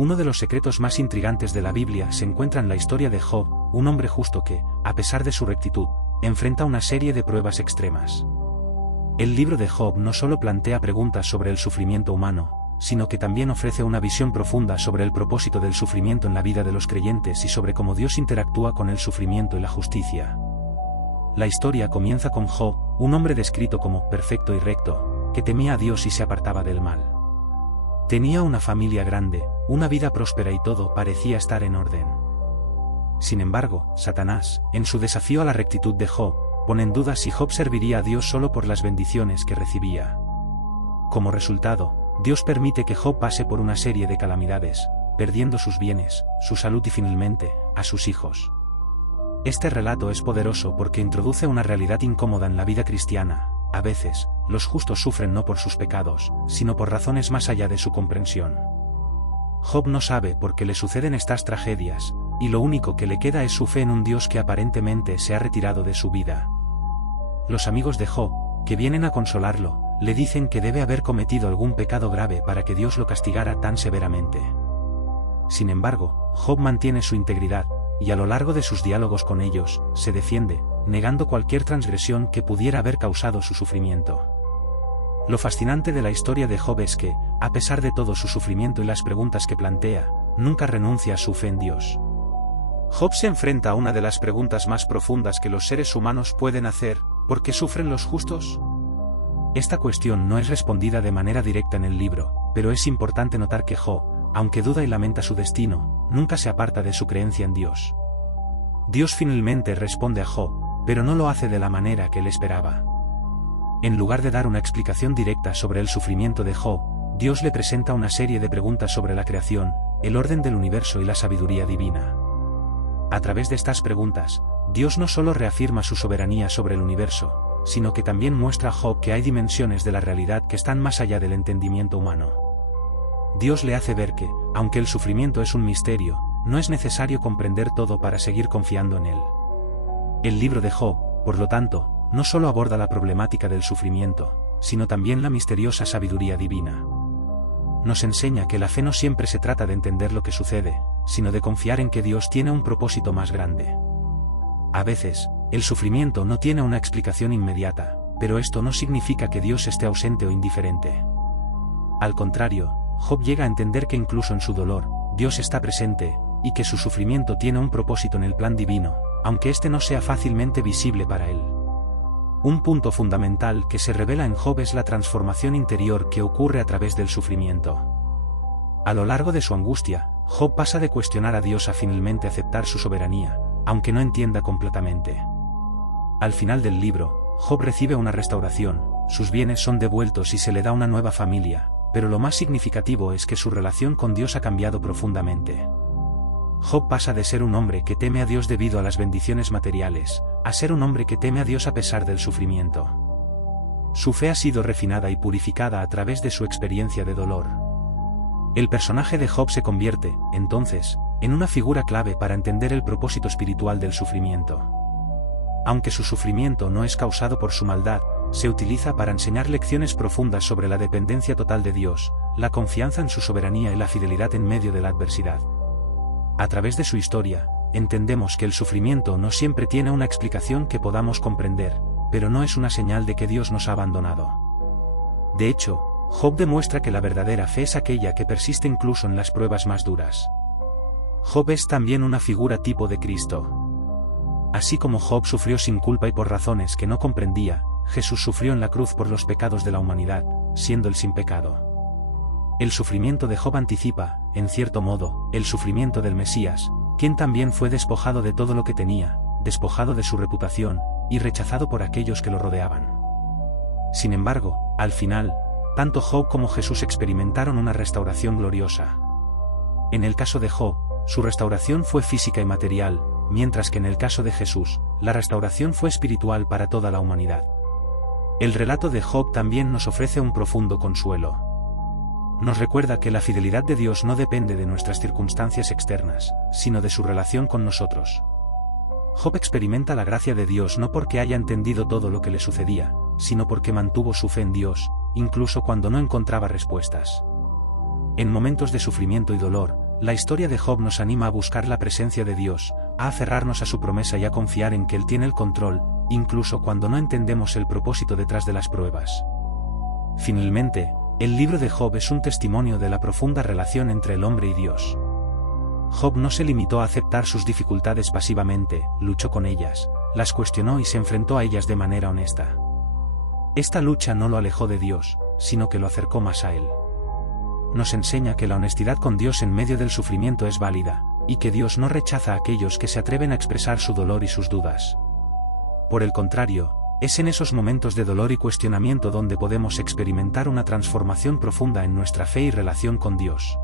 Uno de los secretos más intrigantes de la Biblia se encuentra en la historia de Job, un hombre justo que, a pesar de su rectitud, enfrenta una serie de pruebas extremas. El libro de Job no solo plantea preguntas sobre el sufrimiento humano, sino que también ofrece una visión profunda sobre el propósito del sufrimiento en la vida de los creyentes y sobre cómo Dios interactúa con el sufrimiento y la justicia. La historia comienza con Job, un hombre descrito como perfecto y recto, que temía a Dios y se apartaba del mal. Tenía una familia grande, una vida próspera y todo parecía estar en orden. Sin embargo, Satanás, en su desafío a la rectitud de Job, pone en duda si Job serviría a Dios solo por las bendiciones que recibía. Como resultado, Dios permite que Job pase por una serie de calamidades, perdiendo sus bienes, su salud y finalmente, a sus hijos. Este relato es poderoso porque introduce una realidad incómoda en la vida cristiana. A veces, los justos sufren no por sus pecados, sino por razones más allá de su comprensión. Job no sabe por qué le suceden estas tragedias, y lo único que le queda es su fe en un Dios que aparentemente se ha retirado de su vida. Los amigos de Job, que vienen a consolarlo, le dicen que debe haber cometido algún pecado grave para que Dios lo castigara tan severamente. Sin embargo, Job mantiene su integridad, y a lo largo de sus diálogos con ellos, se defiende, negando cualquier transgresión que pudiera haber causado su sufrimiento. Lo fascinante de la historia de Job es que, a pesar de todo su sufrimiento y las preguntas que plantea, nunca renuncia a su fe en Dios. Job se enfrenta a una de las preguntas más profundas que los seres humanos pueden hacer: ¿por qué sufren los justos? Esta cuestión no es respondida de manera directa en el libro, pero es importante notar que Job, aunque duda y lamenta su destino, nunca se aparta de su creencia en Dios. Dios finalmente responde a Job, pero no lo hace de la manera que él esperaba. En lugar de dar una explicación directa sobre el sufrimiento de Job, Dios le presenta una serie de preguntas sobre la creación, el orden del universo y la sabiduría divina. A través de estas preguntas, Dios no solo reafirma su soberanía sobre el universo, sino que también muestra a Job que hay dimensiones de la realidad que están más allá del entendimiento humano. Dios le hace ver que, aunque el sufrimiento es un misterio, no es necesario comprender todo para seguir confiando en él. El libro de Job, por lo tanto, no solo aborda la problemática del sufrimiento, sino también la misteriosa sabiduría divina. Nos enseña que la fe no siempre se trata de entender lo que sucede, sino de confiar en que Dios tiene un propósito más grande. A veces, el sufrimiento no tiene una explicación inmediata, pero esto no significa que Dios esté ausente o indiferente. Al contrario, Job llega a entender que incluso en su dolor, Dios está presente, y que su sufrimiento tiene un propósito en el plan divino, aunque este no sea fácilmente visible para él. Un punto fundamental que se revela en Job es la transformación interior que ocurre a través del sufrimiento. A lo largo de su angustia, Job pasa de cuestionar a Dios a finalmente aceptar su soberanía, aunque no entienda completamente. Al final del libro, Job recibe una restauración, sus bienes son devueltos y se le da una nueva familia, pero lo más significativo es que su relación con Dios ha cambiado profundamente. Job pasa de ser un hombre que teme a Dios debido a las bendiciones materiales, a ser un hombre que teme a Dios a pesar del sufrimiento. Su fe ha sido refinada y purificada a través de su experiencia de dolor. El personaje de Job se convierte, entonces, en una figura clave para entender el propósito espiritual del sufrimiento. Aunque su sufrimiento no es causado por su maldad, se utiliza para enseñar lecciones profundas sobre la dependencia total de Dios, la confianza en su soberanía y la fidelidad en medio de la adversidad. A través de su historia, entendemos que el sufrimiento no siempre tiene una explicación que podamos comprender, pero no es una señal de que Dios nos ha abandonado. De hecho, Job demuestra que la verdadera fe es aquella que persiste incluso en las pruebas más duras. Job es también una figura tipo de Cristo. Así como Job sufrió sin culpa y por razones que no comprendía, Jesús sufrió en la cruz por los pecados de la humanidad, siendo él sin pecado. El sufrimiento de Job anticipa, en cierto modo, el sufrimiento del Mesías, quien también fue despojado de todo lo que tenía, despojado de su reputación, y rechazado por aquellos que lo rodeaban. Sin embargo, al final, tanto Job como Jesús experimentaron una restauración gloriosa. En el caso de Job, su restauración fue física y material, mientras que en el caso de Jesús, la restauración fue espiritual para toda la humanidad. El relato de Job también nos ofrece un profundo consuelo. Nos recuerda que la fidelidad de Dios no depende de nuestras circunstancias externas, sino de su relación con nosotros. Job experimenta la gracia de Dios no porque haya entendido todo lo que le sucedía, sino porque mantuvo su fe en Dios, incluso cuando no encontraba respuestas. En momentos de sufrimiento y dolor, La historia de Job nos anima a buscar la presencia de Dios, a aferrarnos a su promesa y a confiar en que Él tiene el control, incluso cuando no entendemos el propósito detrás de las pruebas. Finalmente, el libro de Job es un testimonio de la profunda relación entre el hombre y Dios. Job no se limitó a aceptar sus dificultades pasivamente, luchó con ellas, las cuestionó y se enfrentó a ellas de manera honesta. Esta lucha no lo alejó de Dios, sino que lo acercó más a Él. Nos enseña que la honestidad con Dios en medio del sufrimiento es válida, y que Dios no rechaza a aquellos que se atreven a expresar su dolor y sus dudas. Por el contrario, es en esos momentos de dolor y cuestionamiento donde podemos experimentar una transformación profunda en nuestra fe y relación con Dios.